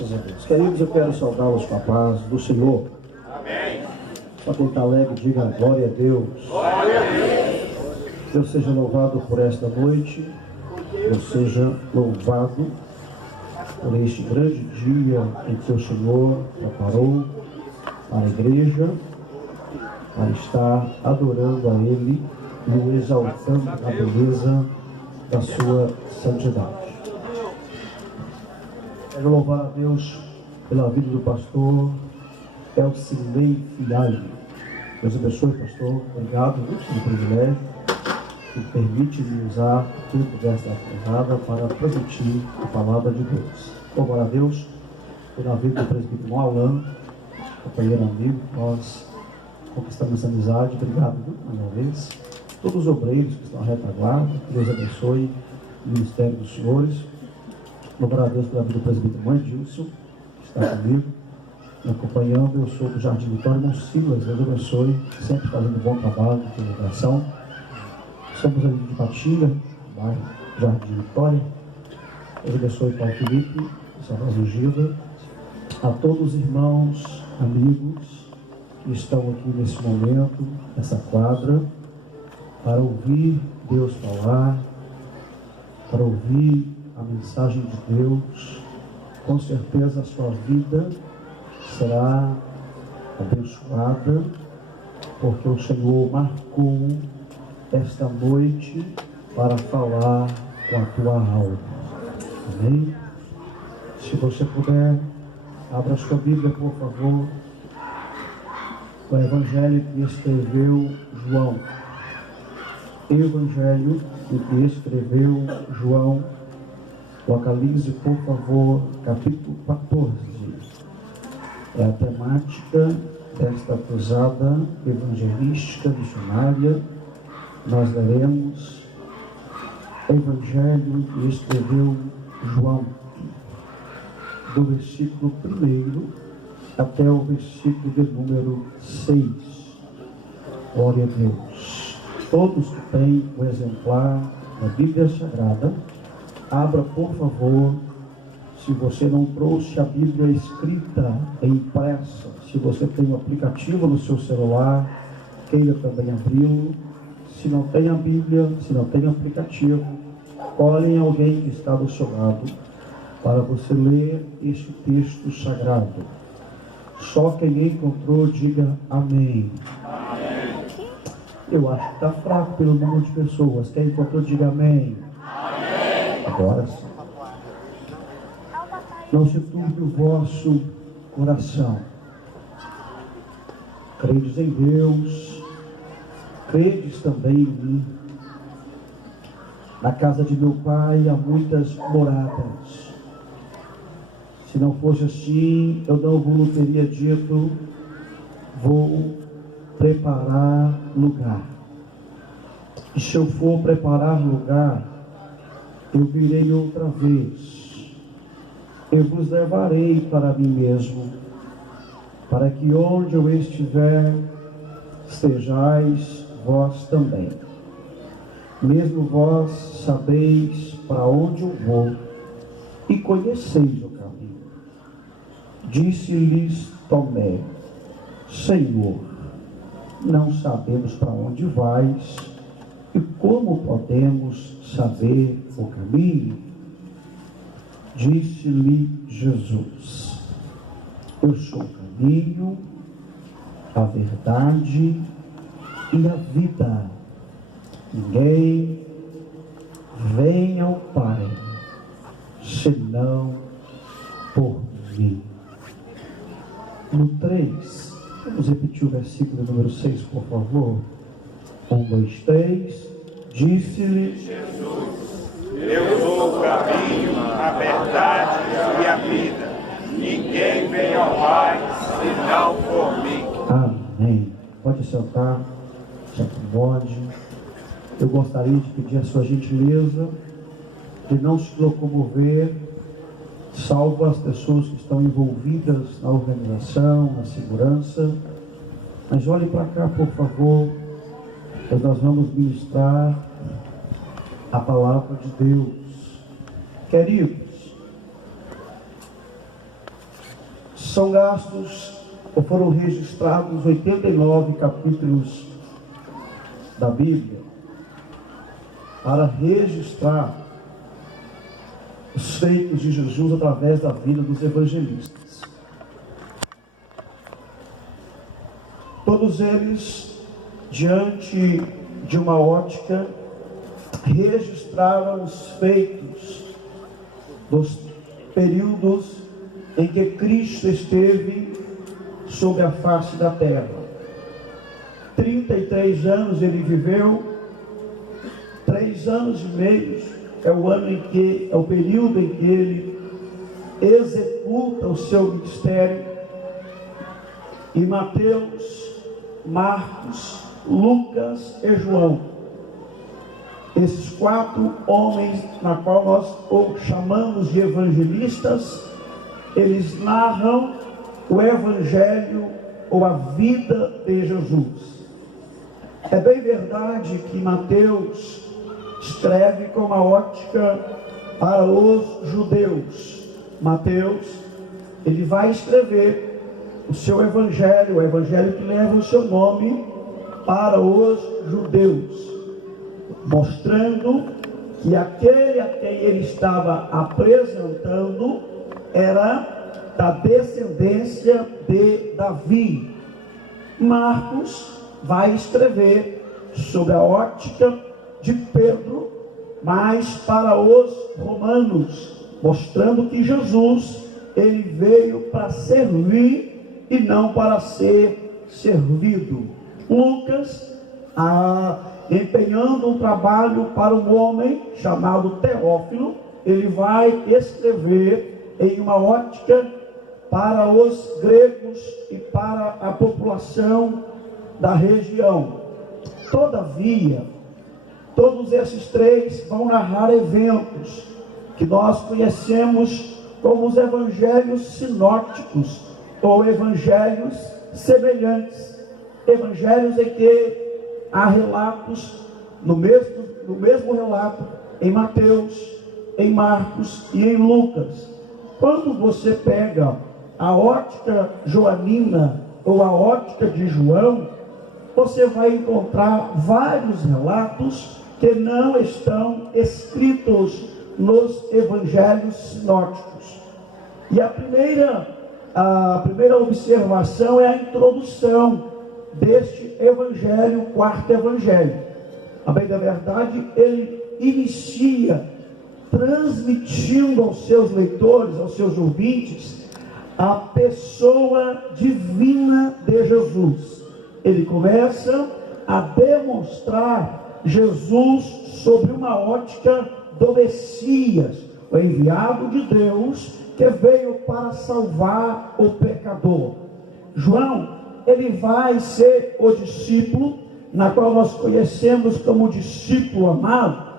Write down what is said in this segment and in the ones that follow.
Graças a Deus. Queridos, eu quero saudá-los com a paz do Senhor. Amém. Só quem está alegre, diga glória a Deus. Glória a Deus. Deus seja louvado por esta noite. Deus seja louvado por este grande dia em que o Senhor preparou para a igreja, para estar adorando a Ele e o exaltando na beleza da sua santidade. Quero louvar a Deus pela vida do pastor Elcilei Filhali. Deus abençoe, pastor. Obrigado pelo privilégio que permite-me usar o tempo desta jornada para transmitir a palavra de Deus. Louvar a Deus pela vida do presbítero Alain, companheiro amigo. Nós conquistamos amizade. Obrigado mais uma vez. Todos os obreiros que estão à retaguarda, que Deus abençoe o ministério dos senhores. Louvar a Deus pela vida do presbítero Mandilson, que está comigo, me acompanhando. Eu sou do Jardim Vitória, irmão Silas, Deus abençoe, sempre fazendo um bom trabalho de divulgação. Somos ali de Patinga, bairro Jardim Vitória. Deus abençoe Paulo Felipe, Salvador Ungida, a todos os irmãos, amigos que estão aqui nesse momento, nessa quadra, para ouvir Deus falar, para ouvir a mensagem de Deus. Com certeza a sua vida será abençoada, porque o Senhor marcou esta noite para falar com a tua alma. Amém? Se você puder, abra sua Bíblia, por favor, o Evangelho que escreveu João. Evangelho que escreveu João. Localize, por favor, capítulo 14. É a temática desta cruzada evangelística missionária. Nós leremos Evangelho que escreveu João, do versículo 1 até o versículo de número 6. Glória a Deus. Todos que têm o exemplar da Bíblia Sagrada, abra, por favor. Se você não trouxe a Bíblia escrita e impressa, se você tem um aplicativo no seu celular, queira também abri-lo. Se não tem a Bíblia, se não tem aplicativo, olhem alguém que está do seu lado para você ler este texto sagrado. Só quem encontrou, diga amém. Amém. Eu acho que está fraco pelo número de pessoas. Quem encontrou, diga amém. Amém. Agora sim. Não se turbe o vosso coração. Credes em Deus, credes também em mim. Na casa de meu pai há muitas moradas. Se não fosse assim, eu não vos teria dito, vou preparar lugar. E se eu for preparar lugar, eu virei outra vez. Eu vos levarei para mim mesmo, para que onde eu estiver, estejais vós também. Mesmo vós sabeis para onde eu vou, e conheceis o caminho. Disse-lhes Tomé: Senhor, não sabemos para onde vais, e como podemos saber o caminho? Disse-lhe Jesus: Eu sou o caminho, a verdade e a vida. Ninguém vem ao Pai senão por mim. No 3, vamos repetir o versículo número 6, por favor. 1, 2, 3. Disse-lhe Jesus: Eu sou o caminho, a verdade e a vida. Ninguém vem ao Pai senão por mim. Amém. Pode sentar, se acomode. Eu gostaria de pedir a sua gentileza de não se locomover, salvo as pessoas que estão envolvidas na organização, na segurança. Mas olhe para cá, por favor, pois nós vamos ministrar a palavra de Deus. Queridos, São gastos, ou foram registrados 89 capítulos da Bíblia para registrar os feitos de Jesus através da vida dos evangelistas. Todos eles, diante de uma ótica, registraram os feitos dos períodos em que Cristo esteve sobre a face da terra. 33 anos ele viveu, 3 anos e meio é o período em que ele executa o seu ministério. E Mateus, Marcos, Lucas e João, esses 4 homens, na qual nós chamamos de evangelistas, eles narram o evangelho ou a vida de Jesus. É bem verdade que Mateus escreve com uma ótica para os judeus. Mateus, ele vai escrever o seu evangelho, o evangelho que leva o seu nome, para os judeus, mostrando que aquele a quem ele estava apresentando era da descendência de Davi. Marcos vai escrever sob a ótica de Pedro, mas para os romanos, mostrando que Jesus, ele veio para servir e não para ser servido. Lucas, empenhando um trabalho para um homem chamado Teófilo, ele vai escrever em uma ótica para os gregos e para a população da região. Todavia, todos esses 3 vão narrar eventos que nós conhecemos como os evangelhos sinóticos ou evangelhos semelhantes, evangelhos em que há relatos no mesmo relato em Mateus, em Marcos e em Lucas. Quando você pega a ótica joanina ou a ótica de João, você vai encontrar vários relatos que não estão escritos nos evangelhos sinóticos. E a primeira observação é a introdução deste evangelho, o 4º evangelho. A bem da verdade, ele inicia transmitindo aos seus leitores, aos seus ouvintes, a pessoa divina de Jesus. Ele começa a demonstrar Jesus sobre uma ótica do Messias, o enviado de Deus que veio para salvar o pecador. João, ele vai ser o discípulo, na qual nós conhecemos como discípulo amado,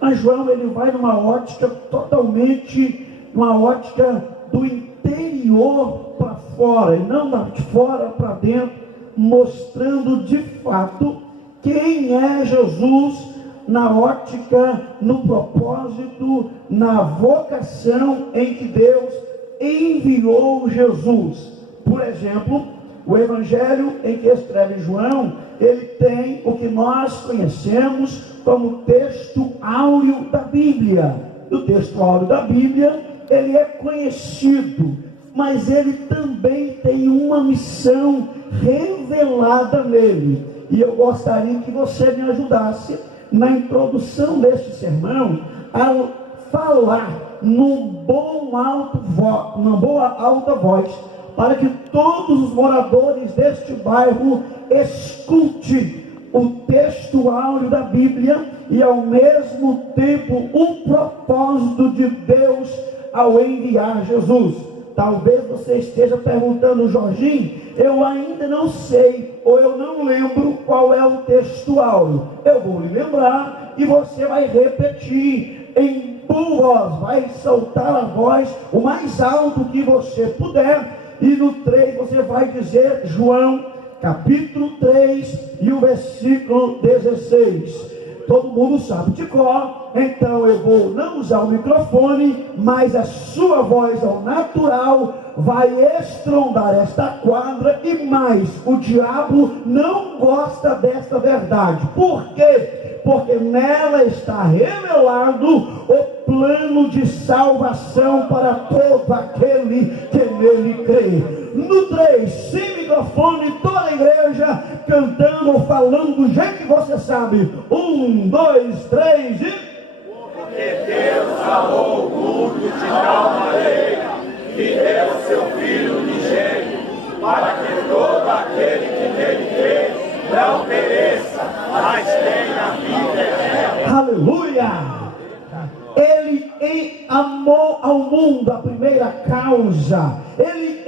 mas João, ele vai numa ótica totalmente, uma ótica do interior para fora, e não de fora para dentro, mostrando de fato quem é Jesus na ótica, no propósito, na vocação em que Deus enviou Jesus. Por exemplo, o evangelho em que escreve João, ele tem o que nós conhecemos como texto áureo da Bíblia. O texto áureo da Bíblia, ele é conhecido, mas ele também tem uma missão revelada nele. E eu gostaria que você me ajudasse na introdução deste sermão a falar numa boa alta voz, para que todos os moradores deste bairro escutem o texto áureo da Bíblia e ao mesmo tempo o propósito de Deus ao enviar Jesus. Talvez você esteja perguntando, Jorginho, eu ainda não sei, ou eu não lembro qual é o texto áureo. Eu vou lhe lembrar e você vai repetir em boa voz, vai soltar a voz o mais alto que você puder, e no 3 você vai dizer João capítulo 3 e o versículo 16. Todo mundo sabe de cor, então eu vou não usar o microfone, mas a sua voz ao natural vai estrondar esta quadra. E mais, o diabo não gosta desta verdade. Por quê? Porque nela está revelado o plano de salvação para todo aquele que nele crê. No 3, sem microfone, toda a igreja cantando ou falando do jeito que você sabe. 1, 2, 3 e... Porque Deus amou o mundo de tal maneira que deu seu Filho unigênito, para que todo aquele que nele crê não pereça, mas tenha vida eterna. Aleluia! Ele amou ao mundo, a primeira causa. Ele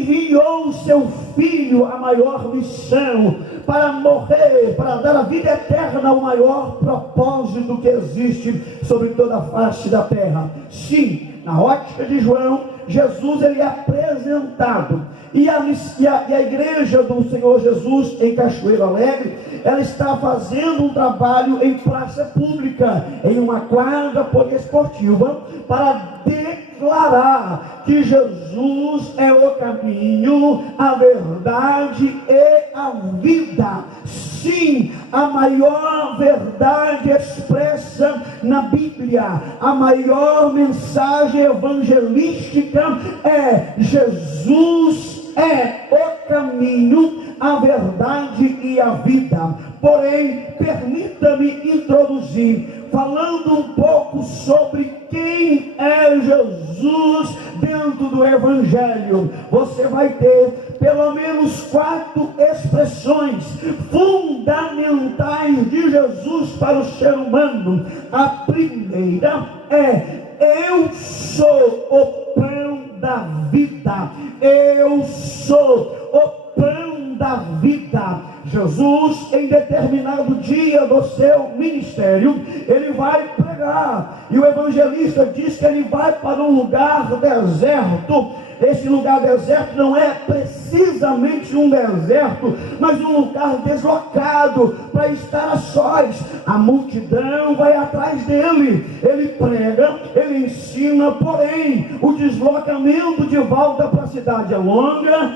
enviou o seu Filho, a maior missão, para morrer, para dar a vida eterna, o maior propósito que existe sobre toda a face da terra. Sim, na ótica de João, Jesus ele é apresentado. E a igreja do Senhor Jesus em Cachoeiro Alegre, ela está fazendo um trabalho em praça pública, em uma quadra poliesportiva, para declarar que Jesus é o caminho, a verdade e a vida. Sim, a maior verdade expressa na Bíblia, a maior mensagem evangelística é: Jesus é o caminho, a verdade e a vida. Porém, permita-me introduzir, falando um pouco sobre quem é Jesus dentro do Evangelho. Você vai ter pelo menos 4 expressões fundamentais de Jesus para o ser humano. A primeira é: eu sou o pão da vida. Eu sou o pão da vida. Jesus, em determinado dia do seu ministério, ele vai pregar, e o evangelista diz que ele vai para um lugar deserto. Esse lugar deserto não é precisamente um deserto, mas um lugar deslocado, para estar a sós. A multidão vai atrás dele, ele prega, ele ensina, porém o deslocamento de volta para a cidade é longa,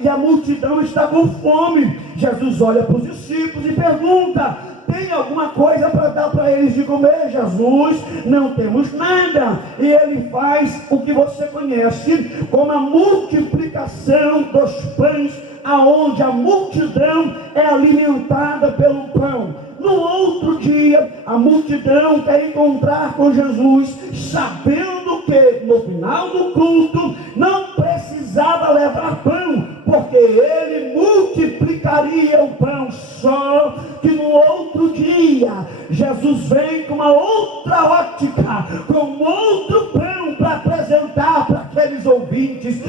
e a multidão está com fome. Jesus olha para os discípulos e pergunta: tem alguma coisa para dar para eles de comer? Jesus: não temos nada. E ele faz o que você conhece como a multiplicação dos pães, aonde a multidão é alimentada pelo pão. No outro dia, a multidão quer encontrar com Jesus, sabendo que no final do culto não precisava levar pão, porque ele multiplicaria o pão. Só que no outro dia, Jesus vem com uma outra ótica, com outro pão para apresentar para aqueles ouvintes.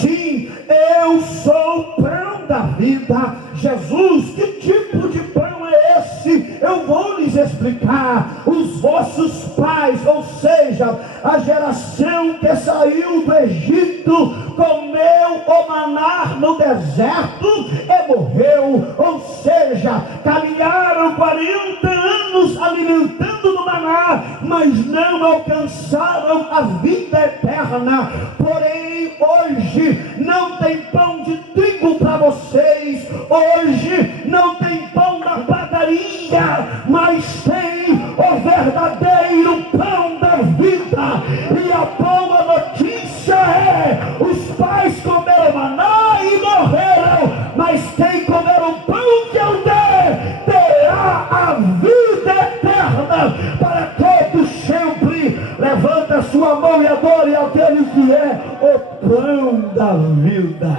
Sim, eu sou o pão da vida. Jesus, que tipo de pão é esse? Eu vou lhes explicar. Os vossos pais, ou seja, a geração que saiu do Egito, comeu o maná no deserto e morreu. Ou seja, caminharam 40 anos alimentando no maná, mas não alcançaram a vida eterna. Porém, hoje não tem pão de trigo para vocês. Hoje não tem pão da padaria, mas tem o verdadeiro pão da vida. E a boa notícia é: os pais comeram maná e morreram, mas quem comer o pão que eu der, terá a vida eterna para todos sempre. Levanta a sua mão e adore aquele que é o pão da vida.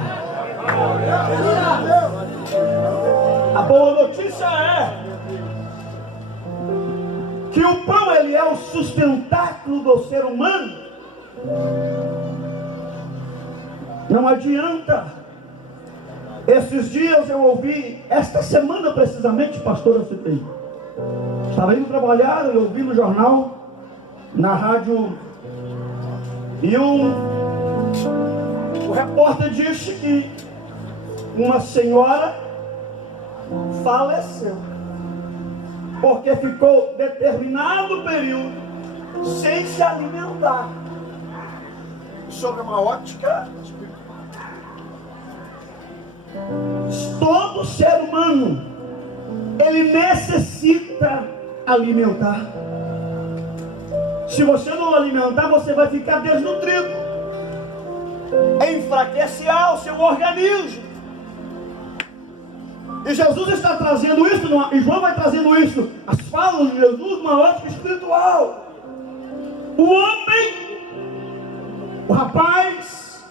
A boa notícia é que o pão, ele é o sustentáculo do ser humano. Não adianta. Esses dias eu ouvi, esta semana precisamente, pastor, eu citei, estava indo trabalhar e ouvi no jornal, na rádio, e o repórter disse que uma senhora faleceu. porque ficou determinado período sem se alimentar. Sobre uma ótica espiritual. Todo ser humano, ele necessita alimentar. Se você não alimentar, você vai ficar desnutrido, enfraquece o seu organismo. E Jesus está trazendo isso, e João vai trazendo isso, as falas de Jesus, numa ótica espiritual. O homem, o rapaz,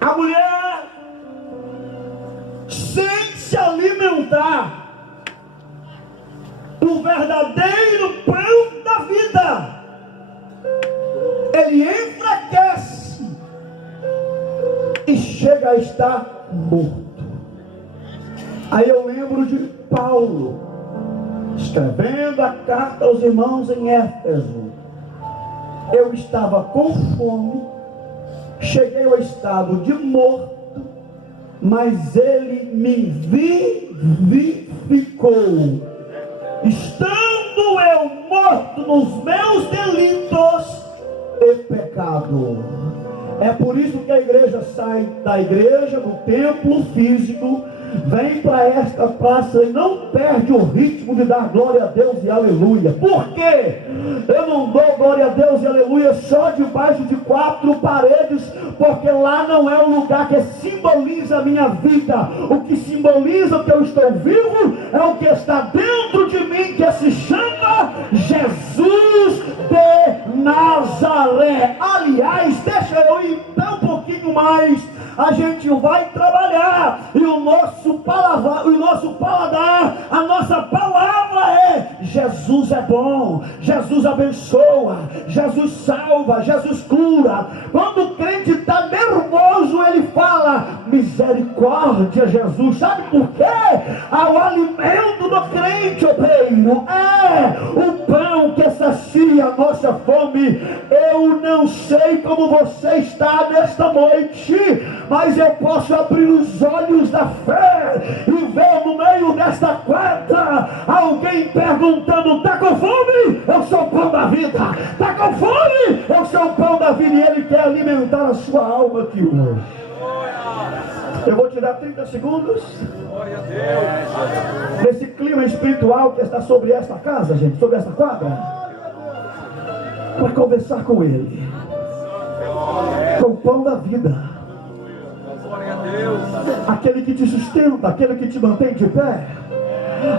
a mulher, sem se alimentar do verdadeiro pão da vida, ele enfraquece e chega a estar morto. Aí eu lembro de Paulo escrevendo a carta aos irmãos em Éfeso. Eu estava com fome, cheguei ao estado de morto, mas ele me vivificou. Estando eu morto nos meus delitos e pecado. É por isso que a igreja sai da igreja, do templo físico, vem para esta praça e não perde o ritmo de dar glória a Deus e aleluia. Por quê? Eu não dou glória a Deus e aleluia só debaixo de 4 paredes, porque lá não é o lugar que simboliza a minha vida. O que simboliza que eu estou vivo é o que está dentro de mim, que se chama Jesus de Nazaré. Aliás, deixa eu ir um pouquinho mais. A gente vai trabalhar e o nosso paladar, a nossa palavra é: Jesus é bom, Jesus abençoa, Jesus salva, Jesus cura. Quando o crente está nervoso, ele fala: misericórdia, Jesus. Sabe por quê? O alimento do crente, obreiro, é o pão que sacia a nossa fome. Eu não sei como você está nesta noite, mas eu posso abrir os olhos da fé e ver no meio desta quadra alguém perguntando: está com fome? Eu sou o pão da vida. Está com fome? Eu sou o pão da vida. E ele quer alimentar a sua alma aqui hoje. Eu vou te dar 30 segundos nesse clima espiritual que está sobre esta casa, gente, sobre esta quadra, para conversar com ele, com o pão da vida, aquele que te sustenta, aquele que te mantém de pé,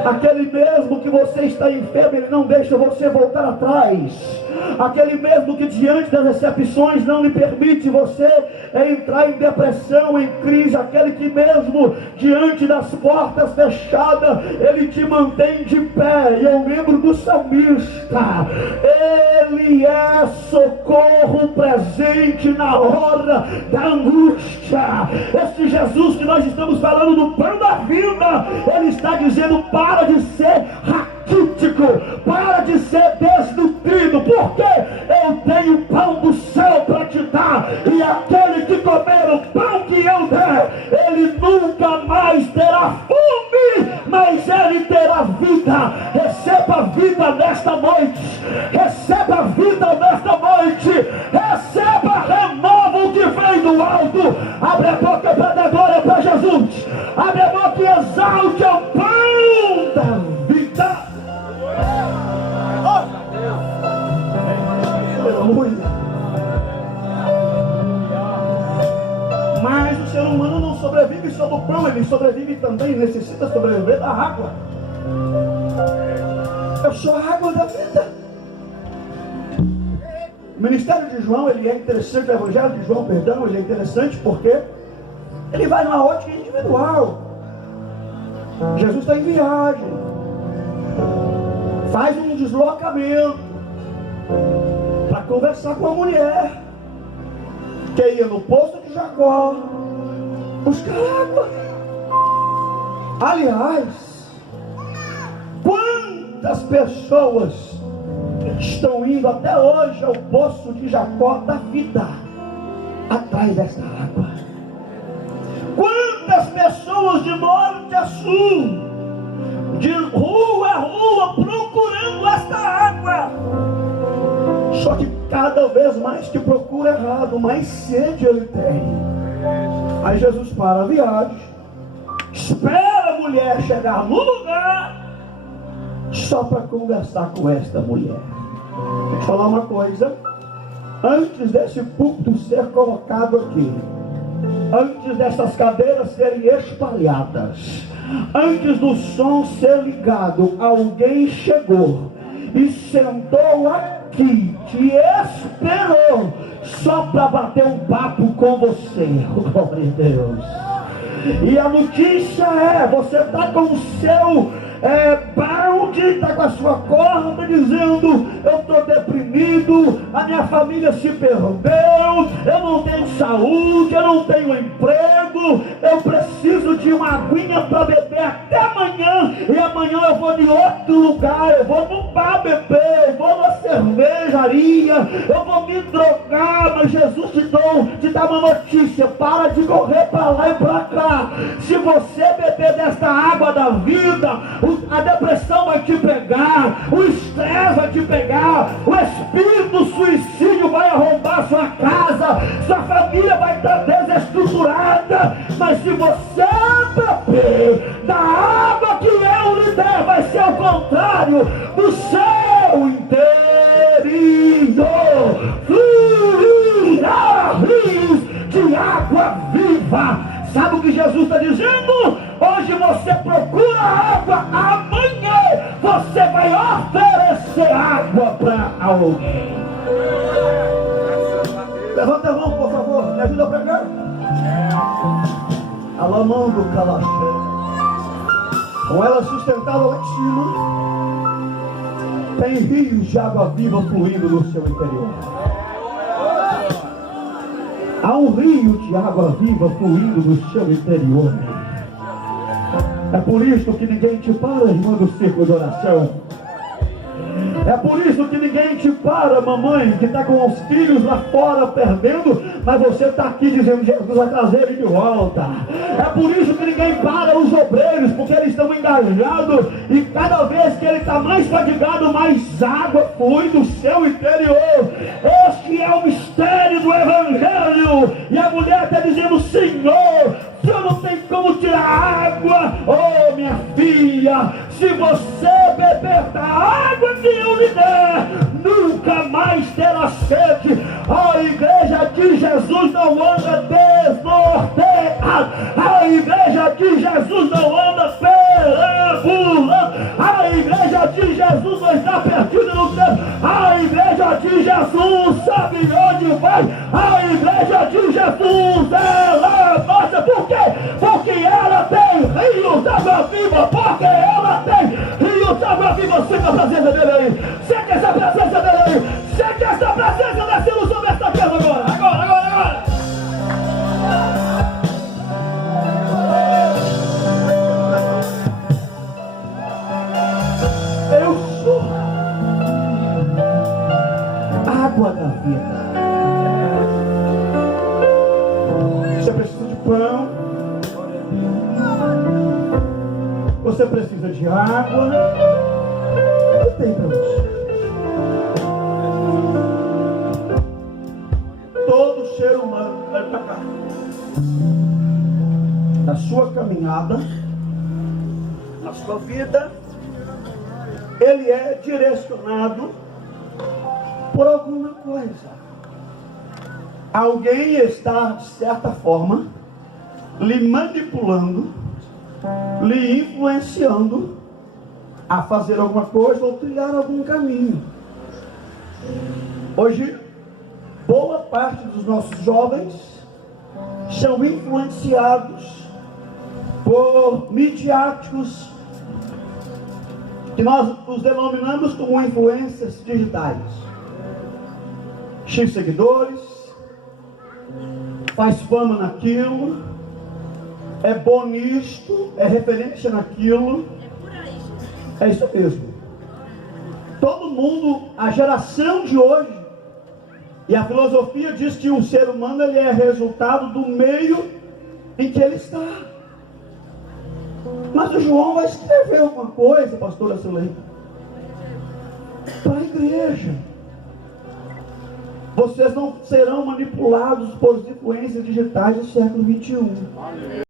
aquele mesmo que você está enfermo, ele não deixa você voltar atrás, aquele mesmo que diante das decepções não lhe permite você entrar em depressão, em crise, aquele que mesmo diante das portas fechadas, ele te mantém de pé. E eu lembro do salmista: ele é socorro presente na hora da angústia. Esse Jesus que nós estamos falando, do pão da vida, ele está dizendo: para de ser raquítico, para de ser desnutrido, porque eu tenho pão do céu para te dar, e aquele que comer o pão que eu der, ele nunca mais terá fome, mas ele terá vida. Receba a vida nesta noite, receba a vida nesta noite, receba renovo que vem do alto. Abre a boca para dar glória para Jesus, abre a boca e exalte o pão da vida. Aleluia. Mas o ser humano não sobrevive só do pão, ele sobrevive também, necessita sobreviver da água. Eu sou a água da vida. O ministério de João, ele é interessante, o evangelho de João, perdão, ele é interessante porque ele vai numa ótica individual. Jesus está em viagem, faz um deslocamento para conversar com a mulher que ia no poço de Jacó buscar água. Aliás, quantas pessoas estão indo até hoje ao poço de Jacó da vida atrás desta água? Quantas pessoas de norte a sul, de rua a rua, procurando esta água. Só que cada vez mais que procura errado, mais sede ele tem. Aí Jesus para a viagem, espera a mulher chegar no lugar, só para conversar com esta mulher. Vou te falar uma coisa: antes desse púlpito ser colocado aqui, antes dessas cadeiras serem espalhadas, antes do som ser ligado, alguém chegou e sentou aqui, te esperou só para bater um papo com você. Glória a Deus. E a notícia é: você está com o seu balde, está com a sua corda, dizendo: eu estou deprimido, a minha família se perdeu, eu não tenho saúde, eu não tenho emprego, eu preciso de uma aguinha para beber até amanhã, e amanhã eu vou de outro lugar, eu vou num bar beber, eu vou numa cervejaria, eu vou me drogar. Mas Jesus te dá uma notícia: para de correr para lá e para cá. Se você beber desta água da vida, a depressão vai te pegar, o estresse vai te pegar, o espírito do suicídio vai arrombar sua casa, sua família vai estar desestruturada. Mas se você beber da água que eu lhe der, vai ser o contrário. Do seu interior fluirá rios de água viva. Sabe o que Jesus está dizendo? Hoje você procura água, amanhã você vai oferecer água para alguém. Levanta a mão, por favor, me ajuda a pregar. Alamando calaxé, com ela sustentada lá em cima, tem rios de água viva fluindo no seu interior. Há um rio de água viva fluindo no seu interior. É por isso que ninguém te para, irmã do círculo de oração. É por isso que ninguém te para, mamãe, que está com os filhos lá fora perdendo, mas você está aqui dizendo: Jesus vai trazer ele de volta. É por isso que ninguém para os obreiros, porque eles estão engajados, e cada vez que ele está mais fadigado, mais água flui do seu interior. Este é o mistério do Evangelho. E a mulher está dizendo: Senhor, se eu não tenho como tirar água, oh minha filha, se você beber da água que eu lhe der, nunca mais terá sede. A igreja de Jesus não anda desnorteada, a igreja de Jesus não anda perambulando, a igreja de Jesus não está perdida no tempo, a igreja de Jesus sabe onde vai, a igreja de Jesus ela passa. Por quê? Porque ela tem rios de água viva, porque ela tem rios de água viva. Sente a presença dele aí, sente essa presença dele aí, sente essa presença descendo sobre esta terra agora, agora. Eu sou água da vida. Você precisa de pão, você precisa de água. O que tem para você? Todo ser humano vai para cá, na sua caminhada, na sua vida, ele é direcionado por alguma coisa. Alguém está, de certa forma, lhe manipulando, lhe influenciando a fazer alguma coisa ou trilhar algum caminho. Hoje, boa parte dos nossos jovens são influenciados por midiáticos que nós os denominamos como influências digitais. X seguidores, faz fama naquilo, é bom nisto, é referência naquilo. É isso mesmo. Todo mundo, a geração de hoje, e a filosofia diz que o ser humano ele é resultado do meio em que ele está. Mas o João vai escrever alguma coisa, pastora Suleika. para a igreja. Vocês não serão manipulados por influências digitais do século XXI.